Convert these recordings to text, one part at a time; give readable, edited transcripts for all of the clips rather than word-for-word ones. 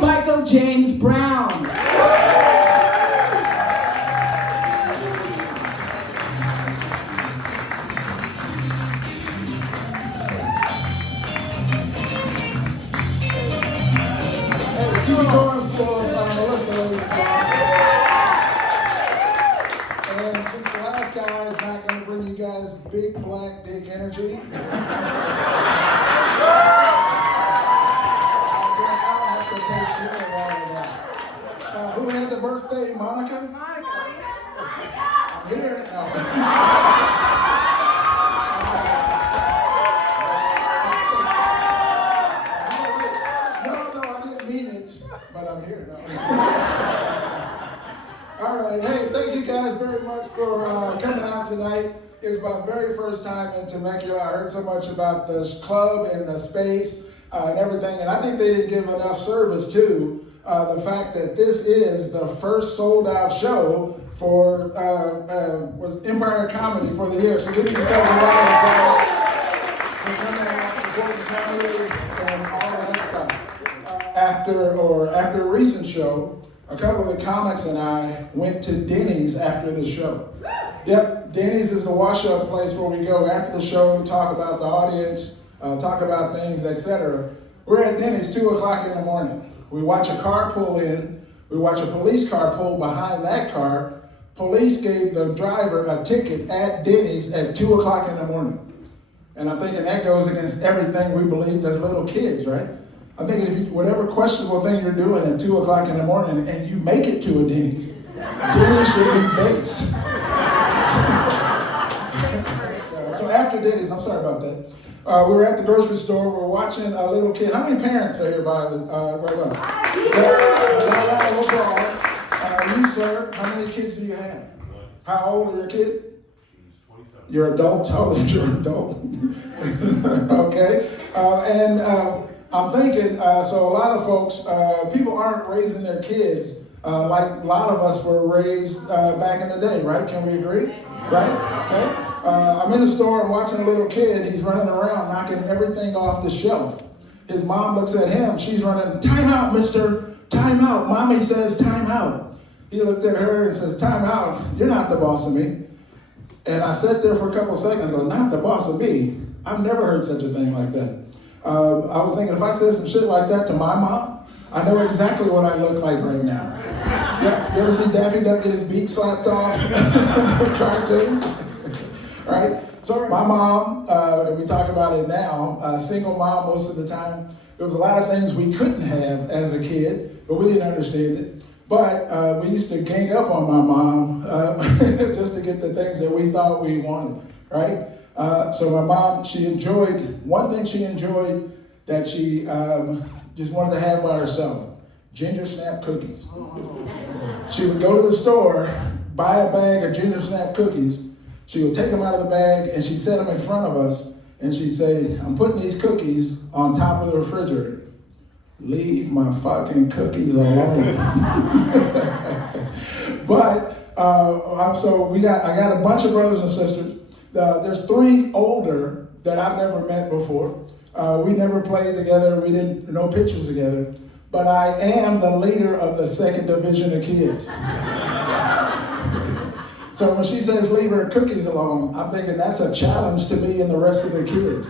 Michael James Brown. Keep it going for Melissa. And since the last guy is not going to bring you guys big black dick energy, I guess I'll have to take care of all of that. Who had the birthday? Monica? I'm here. But I'm here now. All right, hey, thank you guys very much for coming out tonight. It's my very first time in Temecula. I heard so much about this club and the space and everything, and I think they didn't give enough service to the fact that this is the first sold-out show for was Empire Comedy for the year. So give yourself a round of applause for coming out, supporting comedy, and all of that stuff. After a recent show, a couple of the comics and I went to Denny's after the show. Yep, Denny's is a wash-up place where we go after the show, we talk about the audience, talk about things, etc. We're at Denny's 2 o'clock in the morning. We watch a car pull in, we watch a police car pull behind that car. Police gave the driver a ticket at Denny's at 2 o'clock in the morning. And I'm thinking that goes against everything we believe as little kids, right? I'm thinking if you, whatever questionable thing you're doing at 2 o'clock in the morning and you make it to a Denny's, Denny's should be base. So after Denny's, I'm sorry about that. We were at the grocery store, we were watching a little kid. How many parents are here by the, right now? You, sir, how many kids do you have? How old are your kid? He's 27. You're adult? How old is your adult? Okay. I'm thinking, so a lot of folks, people aren't raising their kids like a lot of us were raised back in the day, right? Can we agree? Right? Okay. I'm in the store, I'm watching a little kid, he's running around knocking everything off the shelf. His mom looks at him, she's running, time out, mister, time out. Mommy says time out. He looked at her and says, time out, you're not the boss of me. And I sat there for a couple of seconds and go, not the boss of me? I've never heard such a thing like that. I was thinking if I said some shit like that to my mom, I know exactly what I look like right now. Yeah, you ever see Daffy Duck get his beak slapped off in cartoons? Right? So my mom, and we talk about it now, single mom most of the time. There was a lot of things we couldn't have as a kid, but we didn't understand it. But we used to gang up on my mom just to get the things that we thought we wanted, right? So my mom, one thing she enjoyed that she just wanted to have by herself, ginger snap cookies. She would go to the store, buy a bag of ginger snap cookies, she would take them out of the bag and she'd set them in front of us and she'd say, I'm putting these cookies on top of the refrigerator. Leave my fucking cookies alone. But, so I got a bunch of brothers and sisters. There's 3 older that I've never met before. We never played together, we didn't no pictures together. But I am the leader of the 2nd division of kids. So when she says leave her cookies alone, I'm thinking that's a challenge to me and the rest of the kids.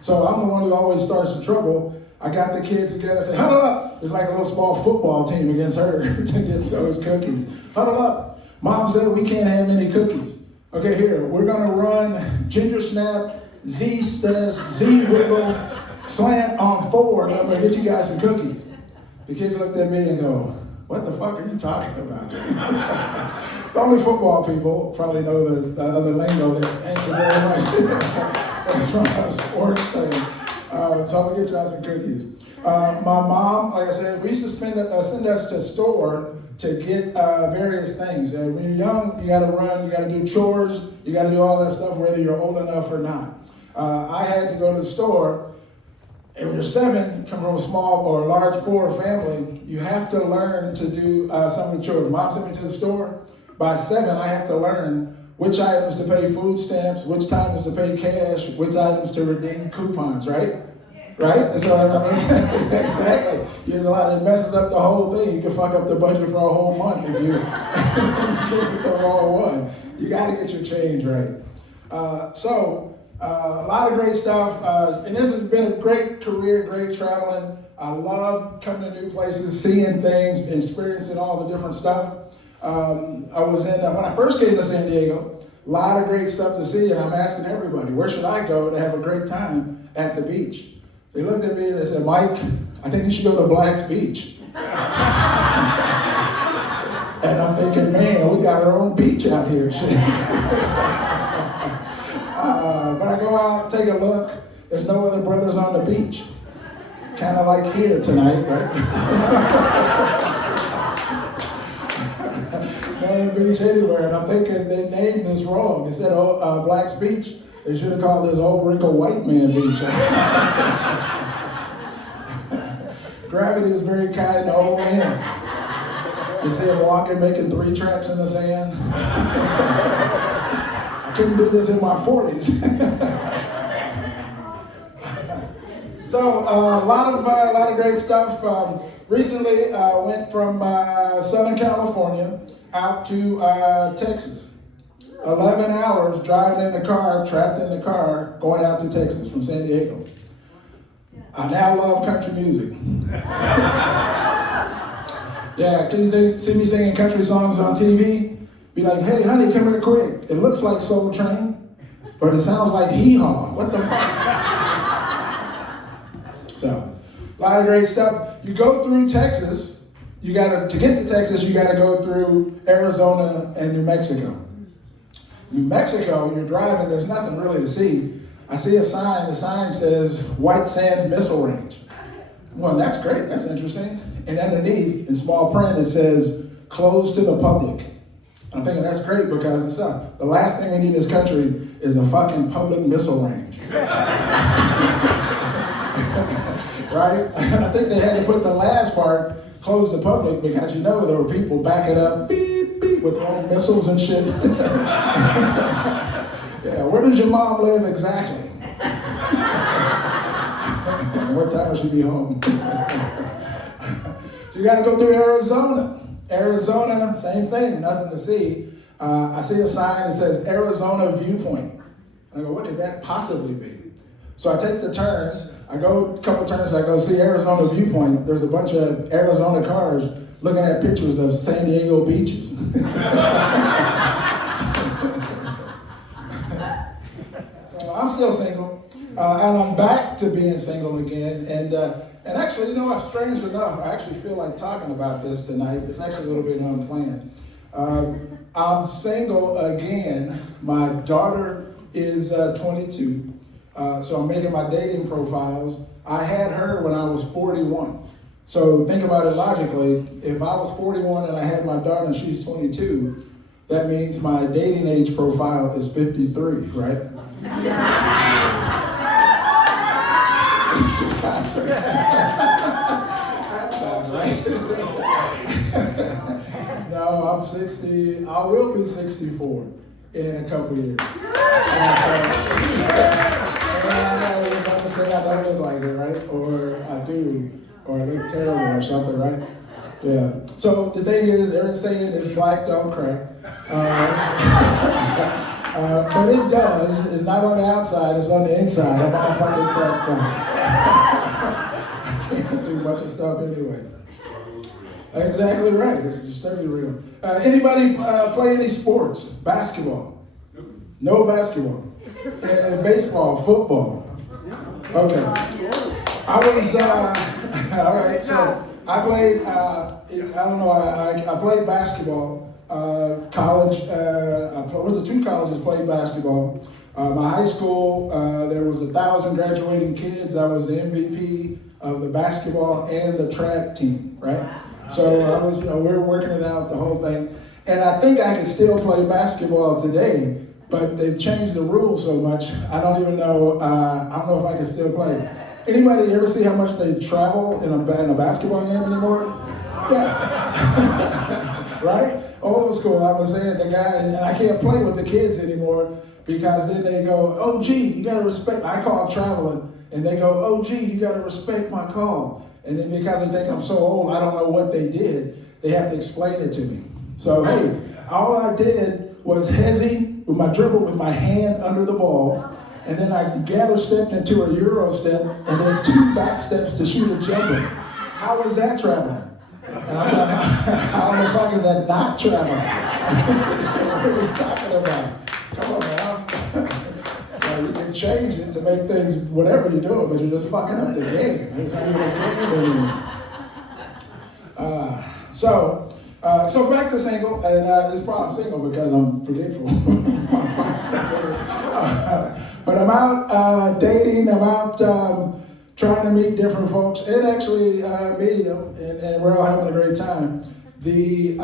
So I'm the one who always starts the trouble. I got the kids together, say, huddle up. It's like a little small football team against her to get those cookies. Huddle up. Mom said we can't have any cookies. Okay, here, we're gonna run ginger snap, Z-wiggle, slant on 4, and I'm gonna get you guys some cookies. The kids looked at me and go, what the fuck are you talking about? Only football people probably know the other lingo that ain't very much. That's from a sports thing. So I'm gonna get you out some cookies. My mom, like I said, we used to send us to the store to get various things. When you're young, you gotta run, you gotta do chores, you gotta do all that stuff whether you're old enough or not. I had to go to the store. If you're 7, come from a small or large poor family, you have to learn to do some of the chores. Mom sent me to the store. By 7, I have to learn which items to pay food stamps, which items to pay cash, which items to redeem coupons, right? right? That's what I mean. Exactly. There's a lot, it messes up the whole thing. You can fuck up the budget for a whole month if you get the wrong one. You got to get your change right. A lot of great stuff, and this has been a great career, great traveling. I love coming to new places, seeing things, experiencing all the different stuff. I was when I first came to San Diego, a lot of great stuff to see, and I'm asking everybody, where should I go to have a great time at the beach? They looked at me and they said, Mike, I think you should go to Black's Beach. And I'm thinking, man, we got our own beach out here. But I go out, take a look, there's no other brothers on the beach. Kind of like here tonight, right? No other beach anywhere, and I'm thinking they named this wrong. Instead of Black's Beach, they should have called this Old Wrinkle White Man Beach. Gravity is very kind to old men. You see him walking, making 3 tracks in the sand. I couldn't do this in my 40s. So a lot of great stuff. Recently, went from Southern California out to Texas. 11 hours driving in the car, trapped in the car, going out to Texas from San Diego. I now love country music. Yeah, can you see me singing country songs on TV? Be like, hey, honey, come here quick. It looks like Soul Train, but it sounds like hee-haw. What the fuck? So, a lot of great stuff. You go through Texas, to get to Texas, you gotta go through Arizona and New Mexico. New Mexico, you're driving, there's nothing really to see. I see a sign, the sign says White Sands Missile Range. Well, that's great, that's interesting. And underneath, in small print, it says, closed to the public. I'm thinking that's great because it's the last thing we need in this country is a fucking public missile range. Right? And I think they had to put the last part, closed to public, because there were people backing up, beep, beep, with all missiles and shit. Yeah, where does your mom live exactly? What time will she be home? So you got to go through Arizona. Arizona, same thing, nothing to see. I see a sign that says Arizona Viewpoint. I go, what could that possibly be? So I take the turn. I go a couple turns. I go see Arizona Viewpoint. There's a bunch of Arizona cars looking at pictures of San Diego beaches. So I'm still single, and I'm back to being single again. And actually, strange enough, I actually feel like talking about this tonight. It's actually a little bit unplanned. I'm single again. My daughter is 22, so I'm making my dating profiles. I had her when I was 41. So think about it logically. If I was 41 and I had my daughter and she's 22, that means my dating age profile is 53, right? No, I'm 60. I will be 64 in a couple years. I was about to say I don't look like it, right? Or I do, or I look terrible or something, right? Yeah. So the thing is, everything saying is black don't crack. But it does. It's not on the outside, it's on the inside. I'm all fucking cracked up. I do a bunch of stuff anyway. Exactly right. It's just totally real. Anybody play any sports? Basketball? No basketball. Baseball, football. Okay. I was, all right, so I played, I played basketball. College, I went to 2 colleges, played basketball. My high school, there was 1,000 graduating kids. I was the MVP of the basketball and the track team, right? So I was, we were working it out, the whole thing. And I think I can still play basketball today, but they've changed the rules so much, I don't even know, I don't know if I can still play. Anybody ever see how much they travel in a basketball game anymore? Yeah. Right? Old school, I was saying, the guy, and I can't play with the kids anymore because then they go, oh, gee, you gotta respect, I call it traveling. and they go, oh, gee, you got to respect my call. And then because they think I'm so old, I don't know what they did, they have to explain it to me. So, hey, all I did was hezzy with my dribble with my hand under the ball, and then I gather stepped into a Euro step, and then 2 back steps to shoot a jumper. How is that traveling? And I'm like, how the fuck is that not traveling? What are we talking about? Come on, man. You can change it to make things, whatever you're doing, but you're just fucking up the game. It's not even a game anymore. So back to single, and it's probably I'm single because I'm forgetful. But I'm out dating, I'm out trying to meet different folks, and actually meeting them, and we're all having a great time. The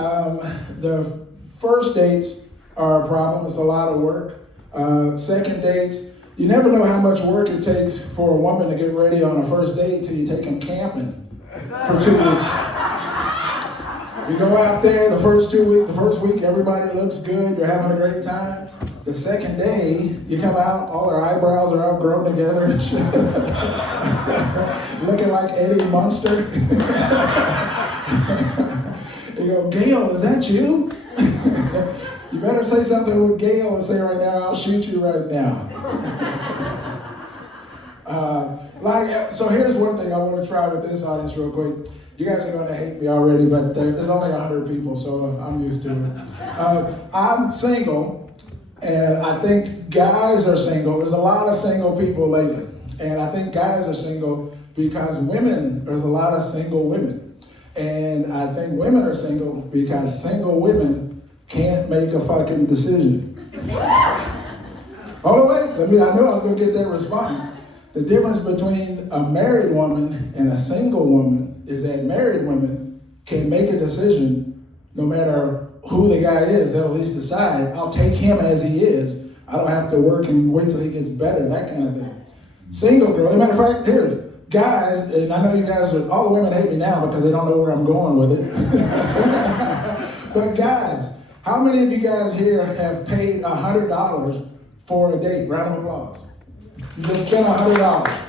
first dates are a problem. It's a lot of work. Second dates, you never know how much work it takes for a woman to get ready on a first date till you take them camping for 2 weeks. You go out there the first week, everybody looks good, you're having a great time. The second day, you come out, all their eyebrows are all grown together and shit. Looking like Eddie Munster. You go, Gail, is that you? You better say something with Gail and say right now, I'll shoot you right now. So here's one thing I want to try with this audience real quick. You guys are going to hate me already, but there's only 100 people, so I'm used to it. I'm single, and I think guys are single. There's a lot of single people lately, and I think guys are single because there's a lot of single women. And I think women are single because single women can't make a fucking decision. Oh, wait, I knew I was going to get that response. The difference between a married woman and a single woman is that married women can make a decision no matter who the guy is. They'll at least decide, I'll take him as he is. I don't have to work and wait till he gets better, that kind of thing. Single girl, as a matter of fact, here, guys, and I know you guys, all the women hate me now because they don't know where I'm going with it. But guys, how many of you guys here have paid $100 for a date? Round of applause. You just spent $100.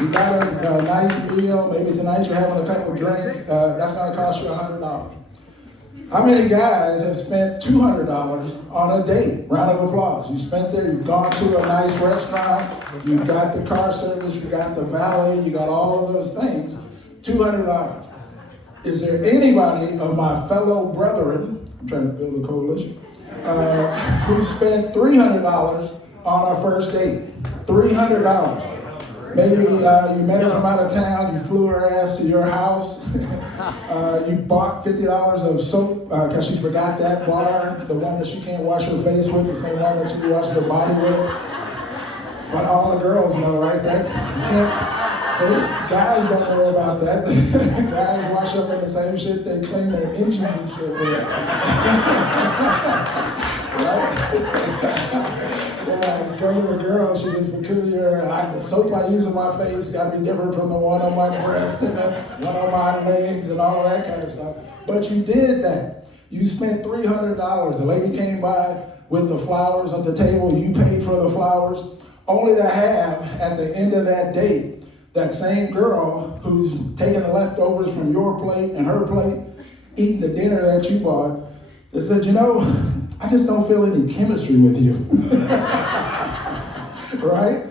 You got a nice meal. Maybe tonight you're having a couple of drinks. That's going to cost you $100. How many guys have spent $200 on a date? Round of applause. You spent there. You've gone to a nice restaurant. You got the car service. You got the valet. You got all of those things. $200. Is there anybody of my fellow brethren? I'm trying to build a coalition. Who spent $300 on a first date? $300. Maybe you met her from out of town, you flew her ass to your house, you bought $50 of soap because she forgot that bar, the one that she can't wash her face with, the same one that she washes her body with. But all the girls know, right? Guys don't know about that. Guys wash up in the same shit they clean their engines and shit with. Right? Go to the girl, she is peculiar. The soap I use on my face got to be different from the one on my breast and the one on my legs and all of that kind of stuff. But you did that. You spent $300. The lady came by with the flowers at the table. You paid for the flowers, only to have at the end of that date that same girl who's taking the leftovers from your plate and her plate, eating the dinner that you bought, that said, you know, I just don't feel any chemistry with you. Right?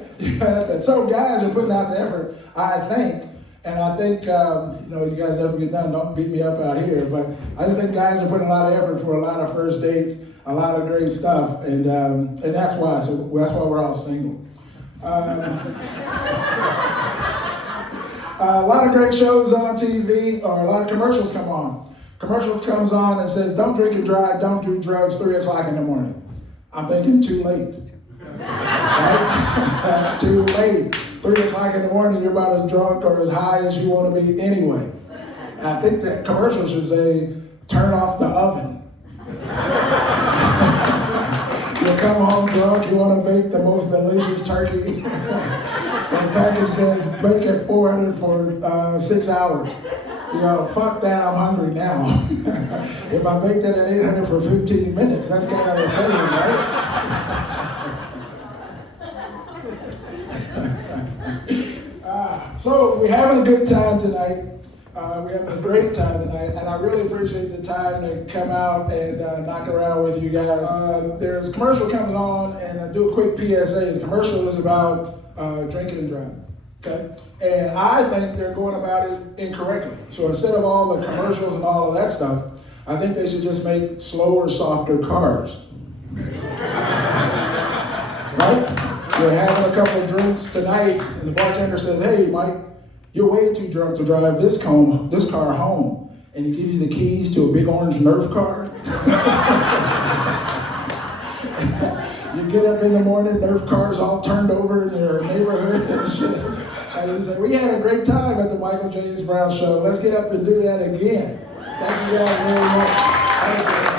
So guys are putting out the effort, I think, and I think, you guys ever get done, don't beat me up out here, but I just think guys are putting a lot of effort for a lot of first dates, a lot of great stuff, and that's why. So that's why we're all single. A lot of great shows on TV, or a lot of commercials come on. Commercial comes on and says, don't drink and drive, don't do drugs, 3 o'clock in the morning. I'm thinking too late. Right? That's too late. 3 o'clock in the morning, you're about as drunk or as high as you want to be anyway. And I think that commercial should say, turn off the oven. You come home drunk, you want to bake the most delicious turkey. And the package says, bake at 400 for 6 hours. You go, fuck that, I'm hungry now. If I bake that at 800 for 15 minutes, that's kind of the same, right? So we're having a good time tonight. We're having a great time tonight, and I really appreciate the time to come out and knock around with you guys. There's a commercial coming on, and I do a quick PSA. The commercial is about drinking and driving. Okay, and I think they're going about it incorrectly. So instead of all the commercials and all of that stuff, I think they should just make slower, softer cars. Right? We're having a couple of drinks tonight, and the bartender says, "Hey, Mike, you're way too drunk to drive this car home." And he gives you the keys to a big orange Nerf car. You get up in the morning, Nerf cars all turned over in your neighborhood and shit. And you say, "We had a great time at the Michael James Brown show. Let's get up and do that again." Thank you guys very much. Thank you.